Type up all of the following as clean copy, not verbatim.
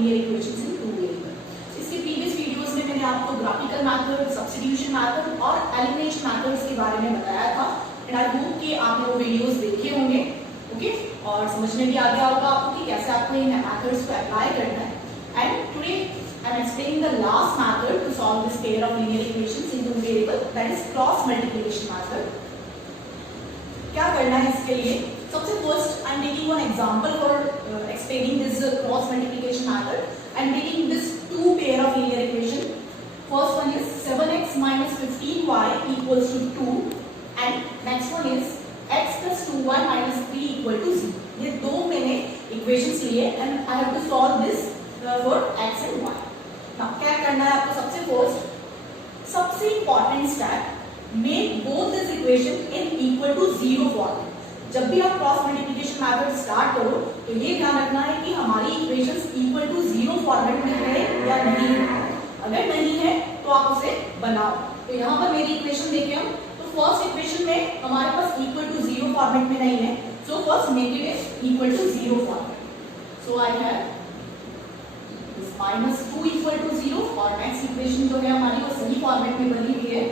Linear equations in two variable. इसके previous videos में मैंने आपको ग्राफिकल मेथड, सब्स्टिट्यूशन मेथड और एलिमिनेशन मेथड्स के बारे में बताया था एंड आई होप कि आपने वो वीडियोस देखे होंगे, ओके, और समझ में भी आ गया होगा आपको कि कैसे आपको इन मेथड्स को अप्लाई करना है। And today I am explaining the last method to solve this pair of linear equations in two variable, that is cross multiplication method. क्या करना है इसके लिए? सबसे first I am taking one example for explaining this cross multiplication method. I am taking this two pair of linear equation. First one is 7x minus 15y equals to 2 and next one is x plus 2y minus 3 equal to 0. ये दो मैंने equations लिए and I have to solve this for x and y. Now क्या करना है आपको? सबसे first सबसे important step, make both this equation in equal to 0 form. जब भी आप क्रॉस मल्टीप्लिकेशन मेथड स्टार्ट करो तो ये ध्यान रखना है कि हमारी इक्वेशंस इक्वल टू 0 फॉर्मेट में है या नहीं है। अगर नहीं है तो आप उसे बनाओ। तो यहाँ पर मेरी इक्वेशन देखें हम, तो फर्स्ट इक्वेशन में हमारे पास इक्वल टू 0 फॉर्मेट में नहीं है, so first make it equal to 0 format. So I have this -2 equal to 0 और नेक्स्ट इक्वेशन जो है हमारी वो सही फॉर्मेट में बनी हुई है,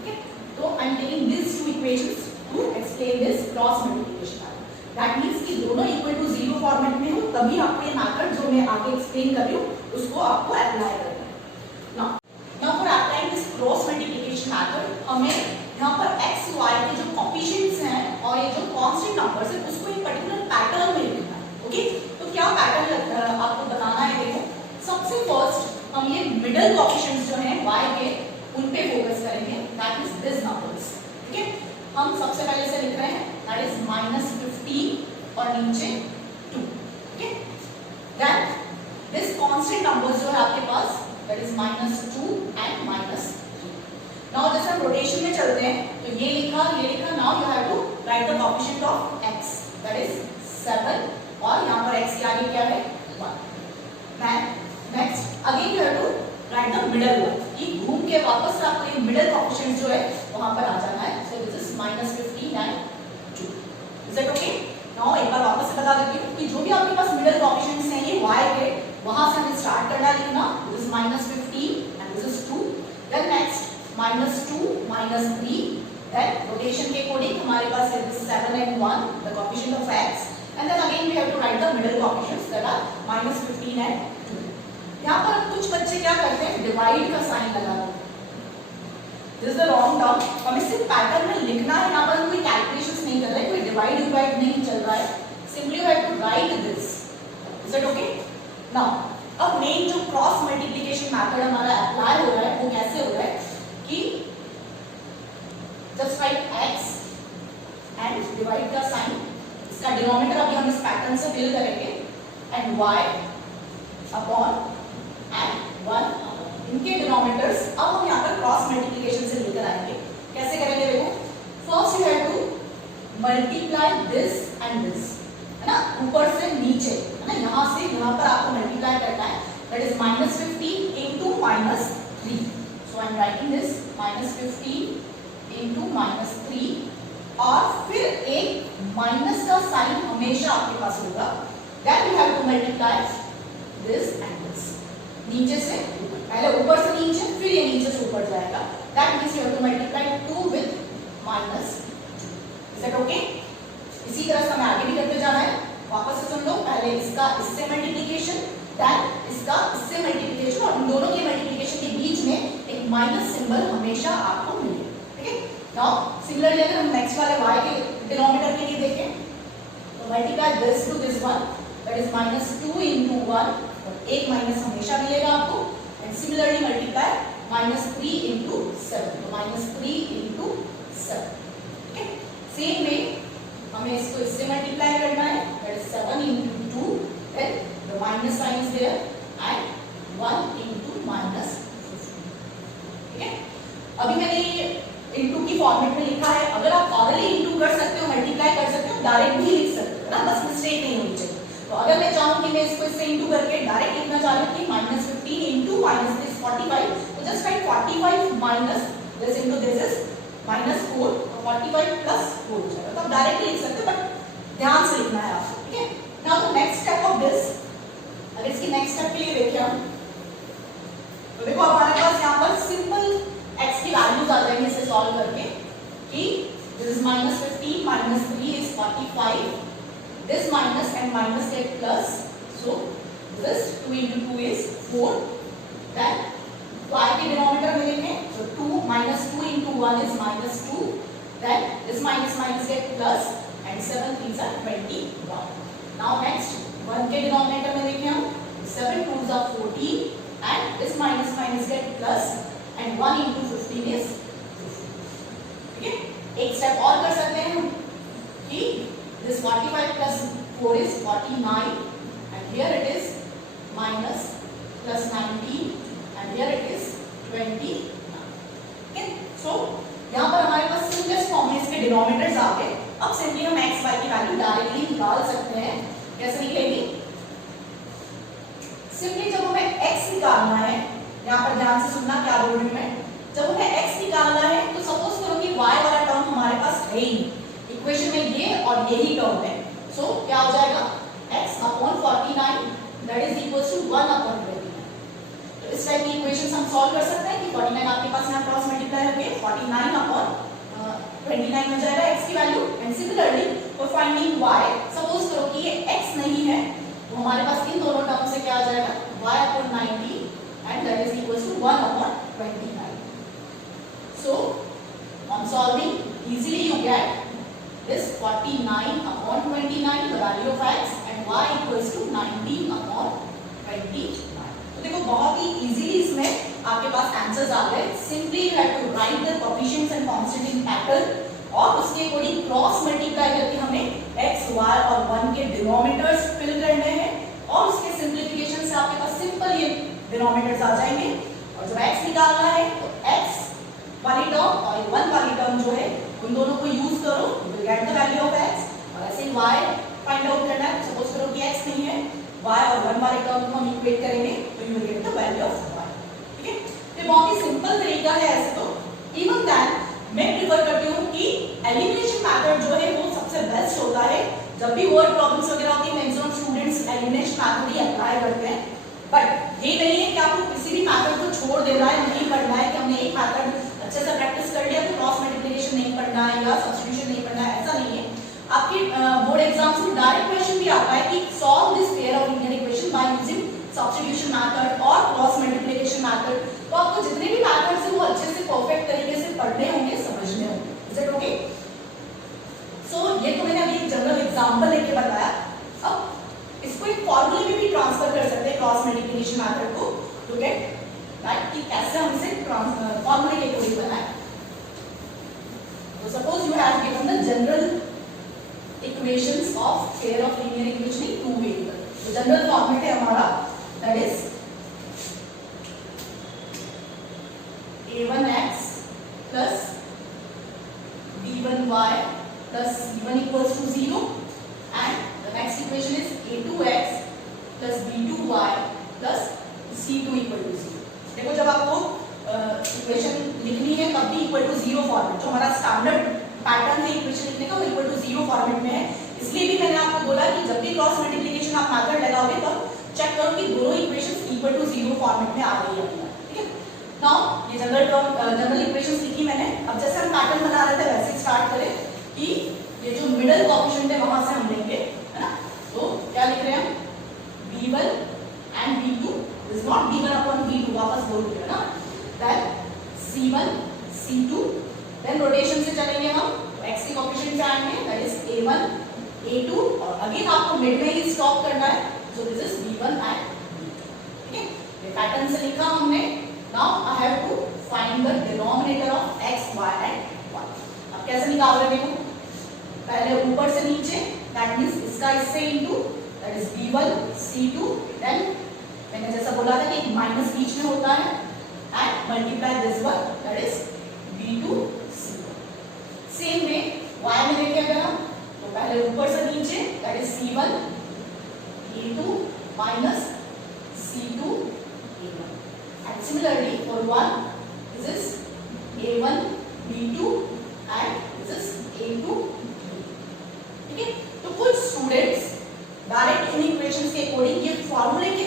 ओके। तो I am taking this two equations to explain this cross multiplication method. That means कि दोनों इक्वल टू 0 फॉर्मेट में हो तभी आपको ये मेथड जो मैं आगे एक्सप्लेन कर रही हूँ उसको आपको अप्लाई करना है। Now for applying this cross multiplication method, हमें यहाँ पर x, y के जो कोएफिशिएंट्स हैं और ये जो कांस्टेंट नंबर्स हैं उसको एक पर्टिकुलर पैटर्न में लिखना है, ओके। तो क्या पैटर्न आपको बनाना है? देखो, सबसे फर्स्ट हम ये मिडिल कोएफिशिएंट्स जो हैं y के उन पे फोकस करेंगे, दैट इज दिस नंबर्स, ठीक है। हम सबसे पहले से लिख रहे हैं दैट इज -15 और नीचे 2, okay. Then this constant numbers जो है आपके पास that is -2 and -3. Now जैसे हम रोटेशन में चलते हैं तो ये लिखा, now you have to write the coefficient of x, that is 7 और यहाँ पर x के आगे क्या है 1. Then next again you have to write the middle one, कि घूम के वापस आपको ये middle coefficient जो है वहाँ पर आ जाना है. So this is -15 and 2. Is that okay? Now एक बार वापस से बता देती हूँ कि जो भी आपके पास middle coefficients हैं ये y के, वहां से हमें स्टार्ट करना लिखना, this is -15 and this is 2. Then next -2 -3. Then rotation के अकॉर्डिंग हमारे पास है 7 and 1, the coefficient of x, and then again we have to write the middle coefficients that are -15 and 2. यहाँ पर कुछ बच्चे क्या करते हैं, डिवाइड का साइन लगा देते हैं। This is the wrong term. हमें सिर्फ पैटर्न में लिखना है, यहाँ पर कोई कैलकुलेशंस नहीं कर रहे, कोई डिवाइड नहीं चल रहा है, simply you have to write this. Is that okay? Now, अब मेन जो क्रॉस मल्टीप्लिकेशन मेथड हमारा अप्लाई हो रहा है वो कैसे हो रहा है कि just write x and divide का साइन, इसका डिनोमिनेटर अभी हम इस पैटर्न से फिल करेंगे एंड y अपॉन एंड 1, इनके डिनोमिनेटर्स अब हम यहाँ पर क्रॉस मल्टीप्लिकेशन से लेकर आएंगे। कैसे करेंगे? देखो, first you have to multiply this and this, है ना, ऊपर से नीचे, है ना, यहाँ से यहाँ पर आपको मल्टीप्लाई करना है, that is -15 into -3. So I am writing this -15 into -3 और फिर एक माइनस का साइन हमेशा आपके पास होगा, then you have to multiply this and this, नीचे से ऊपर, पहले ऊपर से नीचे फिर ये नीचे से ऊपर जाएगा, that means you have to multiply 2 with -2. Is that okay? इसी तरह से हमें आगे भी करते जाना है। वापस से सुन लो, पहले इसका इससे मल्टीप्लिकेशन, देन इसका इससे मल्टीप्लिकेशन और इन दोनों के मल्टीप्लिकेशन के बीच में एक माइनस सिंबल हमेशा आपको मिलेगा, ठीक है। नाउ सिमिलरली अगर हम नेक्स्ट वाले y के डिनोमिनेटर के लिए देखें तो multiply this to this one, that is -2 into 1 और एक माइनस हमेशा मिलेगा आपको, एंड सिमिलरली मल्टीप्लाई -3 into 7, तो -3 into 7, ठीक है। सेम वे हमें इसको इससे मल्टीप्लाई करना है, that is 7 into 2, then the minus sign is there and 1 into -15, ठीक है। अभी मैंने ये into की फॉर्मेट में लिखा है, अगर आप ऑर्डरली into कर सकते हो, मल्टीप्लाई कर सकते हो, डायरेक्ट भी लिख सकते हो ना, बस मिस्टेक नहीं होनी चाहिए। तो अगर मैं चाहूँ कि मैं इसको इससे into करके डायरेक्ट लिखना चाह रही हूँ कि -15 into -45, तो just right 45 minus this into this is -4, 45 plus 4 हो जाएगा, तो आप डायरेक्टली लिख सकते हो, बट ध्यान से लिखना है आपको, ठीक है। Now the next step of this, अब इसकी नेक्स्ट स्टेप के लिए देखिए हम, तो देखो अब हमारे पास यहाँ पर सिंपल x की वैल्यूज आ जाएंगे इसे सॉल्व करके कि this is -15 -3 is 45, this minus and minus gate plus, so this 2 into 2 is 4, then y के डिनोमिनेटर में देखें तो 2 -2 into 1 is -2, then this minus get plus and 7 3s are 21. Now next 1 के डिनोमिनेटर में देखें हम 7 2s are 14 and this minus get plus and 1 into 15 is 50. ठीक है, एक स्टेप और कर सकते हैं हम कि this 45 plus 4 is 49 and here it is minus plus 19 and here it is 20. Okay, so यहाँ पर हमारे पास सिंपलेस्ट फॉर्म में इसके डिनोमिनेटर्स आ गए। अब सिंपली हम x y की वैल्यू डायरेक्टली निकाल सकते हैं। कैसे निकलेगी? सिंपली जब हमें x निकालना है, यहाँ पर ध्यान से सुनना क्या बोल रही हूँ मैं, जब हमें x निकालना है तो सपोज करो कि y वाला टर्म हमारे पास है ही, इक्वेशन में ये और यही टर्म है, सो क्या हो जाएगा x upon 49 that is equal to 1 upon 29। तो इस टाइप की इक्वेशंस हम सॉल्व कर सकते हैं कि 49 आपके पास यहाँ क्रॉस मल्टीप्लाई होके 49 अपॉन 29 हो जाएगा x की value. And similarly for finding y, suppose करो कि ये x नहीं है तो हमारे पास इन दोनों टर्म से क्या आ जाएगा y upon 90 and that is equal to 1 upon 29। So on solving easily you get this 49 upon 29 the value of x and y equals to 19 upon 29। तो देखो बहुत ही इजीली इसमें आपके पास आंसर्स आ गए। Simply you have to write the coefficients and constant in pattern और उसके according cross multiply करके हमें x y और 1 के डिनोमिनेटर्स फिल करने हैं और उसके सिंपलीफिकेशन से आपके पास सिंपल ये डिनोमिनेटर्स आ जाएंगे। और जब x निकालना है तो x वाली टर्म और 1 वाली टर्म जो है उन दोनों को यूज करो, you will get the value of x। और ऐसे ही y फाइंड आउट करना है, सपोज करो कि x नहीं है, y और 1 वाले टर्म को हम इक्वेट करेंगे तो you will get the value of y। ठीक है, ये बहुत ही सिंपल तरीका है। ऐसे तो इवन दैन मैं प्रेफर करती हूँ कि एलिमिनेशन मेथड जो है वो सबसे बेस्ट होता है। जब भी वर्ड प्रॉब्लम्स वगैरह होती है मैक्सिमम स्टूडेंट्स एलिमिनेशन मेथड ही अप्लाई करते हैं, बट ये नहीं है कि आपको किसी भी मेथड को छोड़ देना है, नहीं पढ़ना है कि हमने एक मेथड अच्छे से प्रैक्टिस कर लिया तो क्रॉस मल्टीप्लिकेशन नहीं पढ़ना है या सब्स्टिट्यूशन नहीं पढ़ना है, ऐसा नहीं है। आपके बोर्ड एग्जाम्स में डायरेक्ट क्वेश्चन भी आता है कि solve this pair of linear equation by using substitution method और क्रॉस मल्टीप्लिकेशन मेथड। तो आपको जितने भी मेथड्स हैं वो अच्छे से परफेक्ट तरीके से पढ़ने होंगे, समझने होंगे। Is it okay? सो ये तो मैंने अभी एक जनरल एग्जांपल लेके बताया। अब इसको एक फॉर्मूले में भी ट्रांसफर कर सकते हैं क्रॉस मल्टीप्लिकेशन मेथड को टू गेट राइट कि कैसे हम इसे फॉर्मूले के अकॉर्डिंग बनाएं। तो suppose you have given the general equations of pair of linear equation in two variable. तो जनरल फॉर्मेट है हमारा that is a1x plus b1y plus c1 equals to 0 and the next equation is a2x plus b2y plus c2 equal to 0। देखो जब आपको equation लिखनी है तब भी इक्वल टू 0 फॉर्मेट, जो हमारा स्टैंडर्ड पैटर्न है इक्वेशन लिखने का वो इक्वल टू 0 फॉर्मेट में है। इसलिए भी मैंने आपको बोला कि जब भी क्रॉस मल्टीप्लिकेशन आप मेथड लगाओगे तब चेक करो कि दोनों इक्वेशंस इक्वल टू 0 फॉर्मेट में आ रही है। ठीक है, नाउ ये जनरल इक्वेशंस लिखी मैंने। अब जैसे हम पैटर्न बना रहे थे वैसे स्टार्ट करें कि ये जो मिडिल कोएफिशिएंट है वहां से हम लेंगे, है ना। तो क्या लिख रहे हैं हम, b1 and b2 is not b1 upon b2, वापस बोल रहे हैं ना, then c1 c2, then rotation से चलेंगे हम तो x के कोएफिशिएंट क्या आएंगे दैट इज a1 a2 और अगेन आपको मिड में ही स्टॉप करना है, so this is b1 and b2। ठीक है, ये पैटर्न से लिखा हमने। Now I have to find the denominator of x y and y। अब कैसे निकाल रहे हैं, पहले ऊपर से नीचे, दैट मींस इसका इससे into that is b1 c2, then मैंने जैसा बोला था कि एक माइनस बीच में होता है and multiply this one that is b2 c1। Same way y में देखें अगर हम तो पहले ऊपर से नीचे that is c1 a2 minus c2 a1 and similarly for 1 this is a1 b2 and this is a2 b2। ठीक है, तो कुछ स्टूडेंट्स डायरेक्ट इन इक्वेशंस के अकॉर्डिंग ये फॉर्मूले के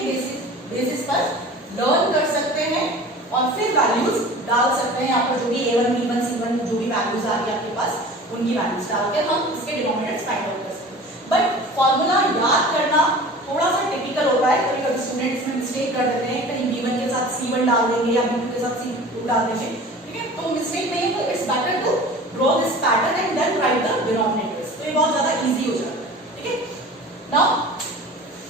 वैल्यूज डाल सकते हैं यहाँ पर, जो भी A1 B1 C1 जो भी वैल्यूज आ रही है आपके पास उनकी वैल्यूज डालकर हम इसके डिनोमिनेटर्स फाइंड आउट कर सकते हैं। बट फॉर्मूला याद करना थोड़ा सा टिपिकल होता है, कभी कभी स्टूडेंट इसमें मिस्टेक कर देते हैं, कहीं B1 के साथ C1 डाल देंगे या B2 के साथ C2 डाल देंगे, ठीक है, तो मिस्टेक नहीं है। तो it's better to draw this pattern and then write the denominators, तो ये बहुत ज्यादा इजी हो जाता है, ठीक है। Now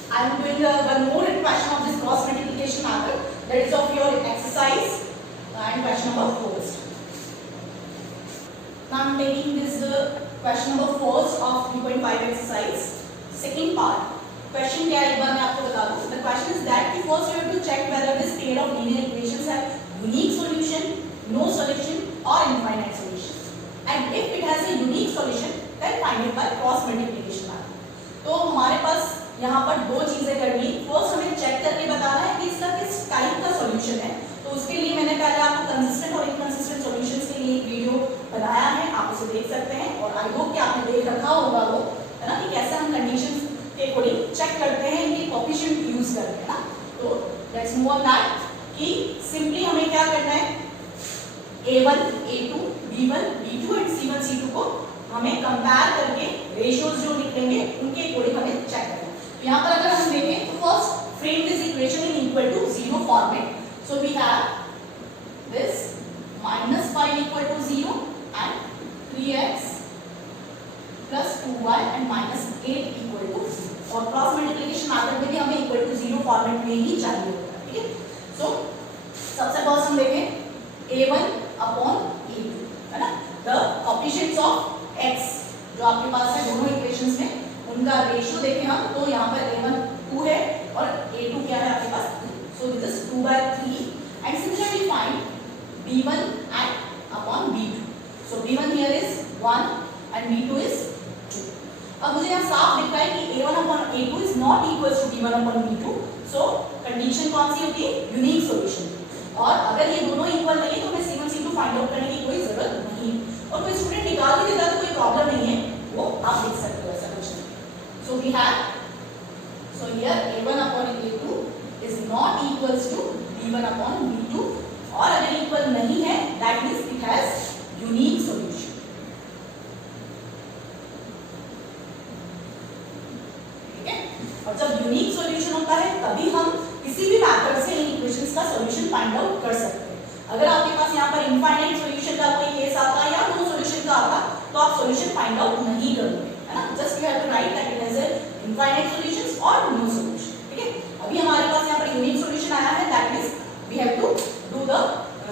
I am doing one more question of this cross multiplication method, that is of your exercise and question number 4. Now I am taking this question number 4 of 3.5 exercise, second part. Question क्या है एक बार मैं आपको बता दूं. The question is that first you have to check whether this pair of linear equations have unique solution, no solution or infinite solution. And if it has a unique solution, then find it by cross multiplication method. तो हमारे पास यहाँ पर दो चीजें करनी. First हमें check करके बताना है कि इसका किस टाइप का सॉल्यूशन है. तो उसके लिए मैंने पहले आपको कंसिस्टेंट और इनकंसिस्टेंट सॉल्यूशंस के लिए एक वीडियो बनाया है, आप उसे देख सकते हैं. और आई होप कि आपने देख रखा होगा वो, है ना, कि कैसे हम कंडीशंस के अकॉर्डिंग चेक करते हैं इनके कोएफिशिएंट यूज करके, है ना. तो लेट्स मूव ऑन दैट कि सिंपली हमें क्या करना है, A1 A2 B1 B2 and C1 C2 को हमें कंपेयर करके रेशियोज जो निकलेंगे उनके अकॉर्डिंग हमें चेक करना है. यहाँ पर अगर हम देखें तो first frame this equation in equal to 0 format. So we have this -5 equal to 0 and 3x plus 2y and -8 equal to 0. और क्रॉस मल्टीप्लिकेशन मेथड में भी हमें इक्वल टू 0 फॉर्मेट में ही चाहिए होता है, ठीक है. सो सबसे फर्स्ट हम देखें A1 अपॉन A2, है ना. द कोएफिशिएंट्स ऑफ x जो आपके पास है दोनों इक्वेशंस में, उनका रेशियो देखें हम तो यहाँ पर A1 2 है और A2 क्या है आपके पास 3. So this is 2/3 and similarly find B1 and upon B2. So B1 here is 1 and B2 is 2. अब मुझे यहाँ साफ दिख रहा है कि A1 upon A2 is not equals to B1 upon B2. So condition कौन सी होती है, यूनिक सॉल्यूशन. और अगर ये दोनों इक्वल नहीं है तो हमें C1 C2 फाइंड आउट करने की कोई जरूरत नहीं. और कोई स्टूडेंट निकाल भी देता तो कोई प्रॉब्लम नहीं है, वो आप देख सकते हो ऐसा कुछ नहीं. So we have, so here A1 upon A2 is not equals to B1 upon B2. और अगर इक्वल नहीं है that means it has unique solution. ठीक है. और जब यूनिक सॉल्यूशन होता है तभी हम किसी भी मेथड से इन इक्वेशंस का सॉल्यूशन फाइंड आउट कर सकते हैं. अगर आपके पास यहाँ पर इनफाइनाइट सॉल्यूशन का कोई केस आता या नो सॉल्यूशन का आता तो आप सॉल्यूशन फाइंड आउट नहीं करोगे, है ना. Just you have to write that it has a infinite solutions और नो सॉल्यूशन. ठीक है. अभी हमारे पास यहाँ पर यूनिक सॉल्यूशन आया है, that means we have to do the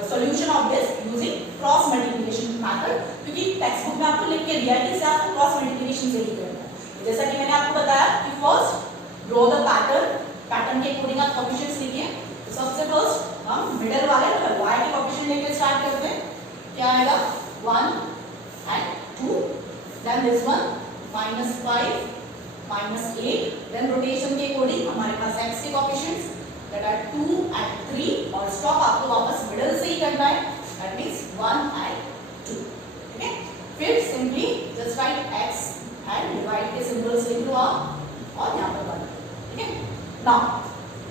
solution of this using cross multiplication method, क्योंकि टेक्स्ट बुक में आपको लिख के दिया है कि इसे आपको क्रॉस मल्टीप्लिकेशन से ही करना है. जैसा कि मैंने आपको बताया कि फर्स्ट ड्रॉ द पैटर्न के अकॉर्डिंग आप कोएफिशिएंट्स लिखिए. तो सबसे फर्स्ट हम मिडिल वाले मतलब y के कोएफिशिएंट लेके स्टार्ट करते हैं. क्या आएगा 1 and 2, then this one -5 -8, then rotation के अकॉर्डिंग हमारे पास x के कोएफिशिएंट्स दैट आर 2 and 3 और स्टॉप आपको वापस मिडिल से ही करना है, दैट मींस 1 and 2. ठीक है. फिर simply just write x and divide के सिंबल्स लिख लो आप और यहां पर 1. ठीक है. Now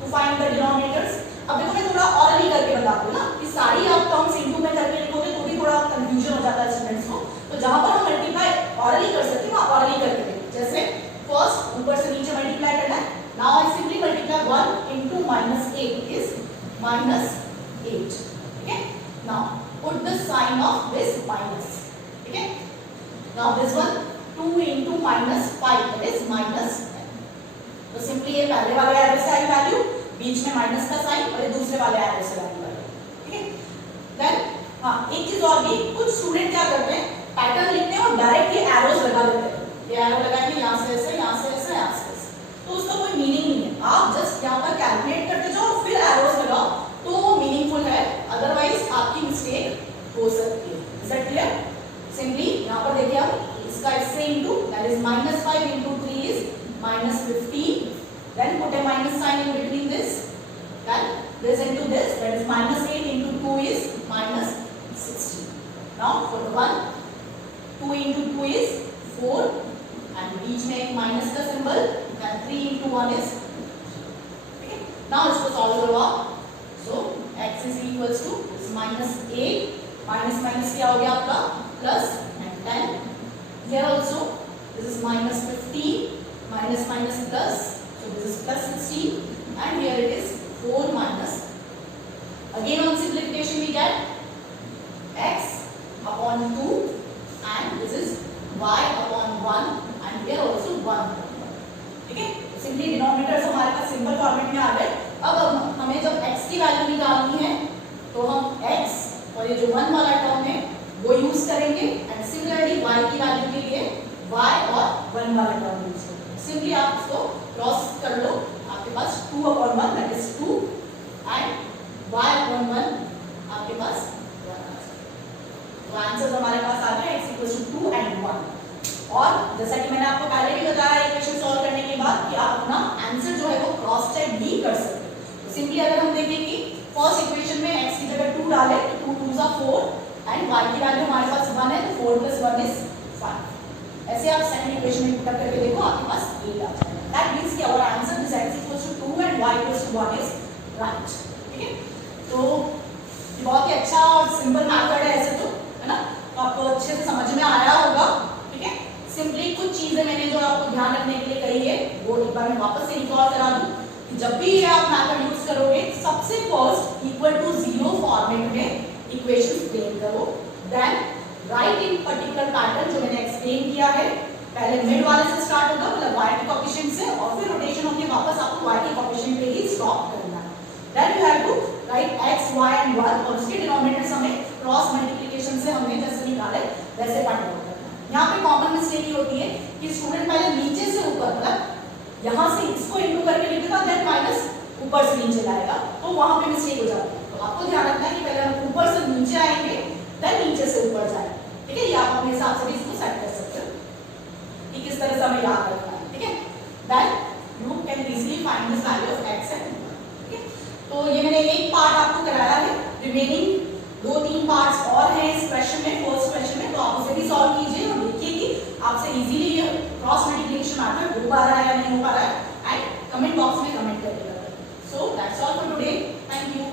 to find the denominators. अब देखो मैं थोड़ा ऑरली करके बताती हूँ ना कि सारी आप टर्म्स इनटू में करके लिखोगे तो भी थोड़ा कंफ्यूजन हो जाता है स्टूडेंट्स को. तो जहां पर हम मल्टीप्लाई ऑरली कर सकते हैं वहां ऑरली करके देखें. जैसे फर्स्ट ऊपर से नीचे मल्टीप्लाई करना है. Now I simply multiply 1 into -8 is -8. ठीक है. Now put the sign of this minus. ठीक है. Now this one 2 into -5 that is -10. तो सिंपली ये पहले वाले एरो से आई वैल्यू, बीच में माइनस का साइन और ये दूसरे वाले एरो से वैल्यू. ठीक है. देन हाँ एक चीज और भी, कुछ स्टूडेंट क्या करते हैं पैटर्न लिखते हैं और डायरेक्ट ये एरोस लगा देते हैं. ये एरो लगाएंगे यहाँ से ऐसे, यहाँ से ऐसे, यहाँ से ऐसे, तो उसका कोई मीनिंग नहीं है. आप जस्ट यहाँ पर कैलकुलेट करते जाओ फिर एरोस लगाओ तो वो मीनिंगफुल है, अदरवाइज आपकी मिस्टेक हो सकती है. Is that clear? सिंपली यहाँ पर देखिए आप इसका इससे into that is -5 into 3 is -15. Then put a minus sign in between this. Then this into this, that is -8 into 2 is -16. Now for the one 2 into 2 is 4 and बीच में एक minus का symbol. Then 3 into 1 is. Okay. Now इसको solve करो आप. So x is equals to minus A, minus minus क्या हो गया आपका plus, and 10 here also this is minus 15 minus minus plus, so this is plus 16 and here it is 4 minus, again on simplification we get x upon 2 and this is y upon 1 and here also 1, ठीक है। Simply denominators हमारे पास simple format में आ गए। अब हमें जब x की value निकालनी है तो हम x और ये जो 1 वाला टर्म है वो यूज करेंगे एंड सिमिलरली y की वैल्यू के लिए y और 1 वाला टर्म यूज करेंगे। सिंपली आप इसको क्रॉस कर लो, आपके पास 2 upon 1 that is 2 and y upon 1 आपके पास 1। तो आंसर हमारे पास आ गया x इक्वल्स टू 2 एंड 1। और जैसा कि मैंने आपको पहले भी बताया इक्वेशन सॉल्व करने के बाद कि आप अपना आंसर जो है वो क्रॉस चेक भी कर सकते हैं। तो सिंपली अगर हम देखें कि फर्स्ट इक्वेशन में x की जगह 2 डालें तो 2 2 जा 4 एंड y की वैल्यू हमारे पास 1 है तो 4 + 1 इज 5। ऐसे आप सेकंड इक्वेशन में पुट करके देखो आपके पास 8 आ जाएगा। दैट मींस कि our answer is x equals to 2 and y equals to 1 is right, ठीक है। तो ये बहुत ही अच्छा और सिंपल मेथड है ऐसे तो, है ना, तो आपको अच्छे से समझ में आया होगा, ठीक है। सिंपली कुछ चीजें मैंने जो आपको ध्यान रखने के लिए कही है वो एक बार मैं वापस से रिकॉल करा दूं कि जब भी ये आप मेथड यूज करोगे सबसे फर्स्ट इक्वल टू 0 फॉर्मेट में इक्वेशंस प्लेन करो, then write in particular pattern जो मैंने एक्सप्लेन किया है। पहले मिड वाले से स्टार्ट होगा मतलब y के कोएफिशिएंट से और फिर रोटेशन होके वापस आपको y के कोएफिशिएंट पे ही स्टॉप करना है। Then you have to write x y and 1 और उसके डिनोमिनेटर्स हमें क्रॉस मल्टीप्लिकेशन से हमने जैसे निकाले वैसे फाइंड आउट करना है। यहाँ पे कॉमन मिस्टेक ये होती है कि स्टूडेंट पहले नीचे से ऊपर मतलब यहाँ से इसको इनटू करके लिख देता देन माइनस ऊपर से नीचे लाएगा तो वहां पे मिस्टेक हो जाती है। तो आपको ध्यान रखना है कि पहले हम ऊपर से नीचे आएंगे देन नीचे से ऊपर जाएंगे, ठीक है। ये आप अपने हिसाब से भी इसको सेट कर सकते हो कि किस तरह से हमें याद रखना है, ठीक है। Then you can easily find this value of x and y, ठीक है। तो ये मैंने एक पार्ट आपको कराया है, रिमेनिंग 2-3 पार्ट्स और हैं इस क्वेश्चन में, फर्स्ट क्वेश्चन में, तो आप उसे भी सॉल्व कीजिए और देखिए कि आपसे इजीली ये क्रॉस मल्टीप्लिकेशन मेथड हो पा रहा है या नहीं हो पा रहा है एंड कमेंट बॉक्स में कमेंट करके बताइए। So that's all for today, thank you.